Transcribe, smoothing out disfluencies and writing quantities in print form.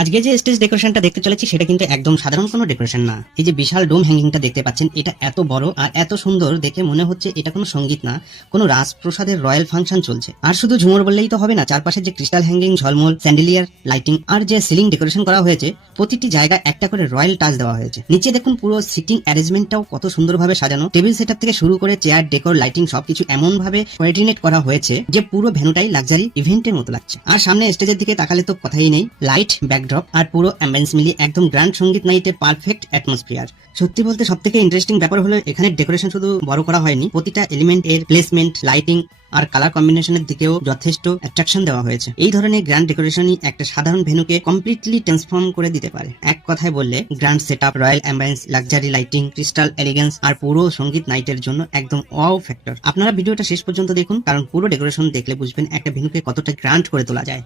আজকে যে স্টেজ ডেকোরেশনটা দেখতে চলেছি সেটা কিন্তু একদম সাধারণ কোনো ডেকোরেশন না। এই যে বিশাল ডোম হ্যাঙ্গিংটা দেখতে পাচ্ছেন, এটা এত বড় আর এত সুন্দর দেখে মনে হচ্ছে এটা কোনো সঙ্গীত না, কোনো রাজপ্রসাদের রয়্যাল ফাংশন চলছে। আর শুধু ঝুমুর বললেই তো হবে না, চারপাশে যে ক্রিস্টাল হ্যাঙ্গিং, ঝলমল, স্যান্ডেলিয়ার লাইটিং আর যে সিলিং ডেকোরেশন করা হয়েছে, প্রতিটি জায়গায় একটা করে রয়্যাল টাচ দেওয়া হয়েছে। নিচে দেখুন পুরো সিটিং অ্যারেঞ্জমেন্টটাও কত সুন্দরভাবে সাজানো, টেবিল সেটআপ থেকে শুরু করে চেয়ার, ডেকোর, লাইটিং সবকিছু এমন ভাবে কোঅর্ডিনেট করা হয়েছে যে পুরো ভেন্যুটাই লাক্সারি ইভেন্টের মতো লাগছে। আর সামনে স্টেজের দিকে তাকালে তো কথাই নেই, লাইট, ব্যাকড্রপ আর পুরো অ্যাম্বিয়েন্স মিলিয়ে একদম গ্র্যান্ড সঙ্গীত নাইটের পারফেক্ট অ্যাটমসফিয়ার। সত্যি বলতে সবথেকে ইন্টারেস্টিং ব্যাপার হলো এখানে ডেকোরেশন শুধু বড় করা হয়নি, প্রতিটা এলিমেন্ট এর প্লেসমেন্ট, লাইটিং আর কালার কম্বিনেশনের দিকেও যথেষ্ট অ্যাট্রাকশন দেওয়া হয়েছে। এই ধরনের গ্র্যান্ড ডেকোরেশনই একটা সাধারণ ভেন্যুকে কমপ্লিটলি ট্রান্সফর্ম করে দিতে পারে। এক কথায় বললে grand setup, royal ambience, luxury lighting, crystal elegance আর পুরো সঙ্গীত নাইটের জন্য একদম ওয়াও ফ্যাক্টর। আপনারা ভিডিওটা শেষ পর্যন্ত দেখুন, কারণ পুরো ডেকোরেশন দেখলে বুঝবেন একটা ভেন্যুকে কতটা গ্র্যান্ড করে তোলা যায়।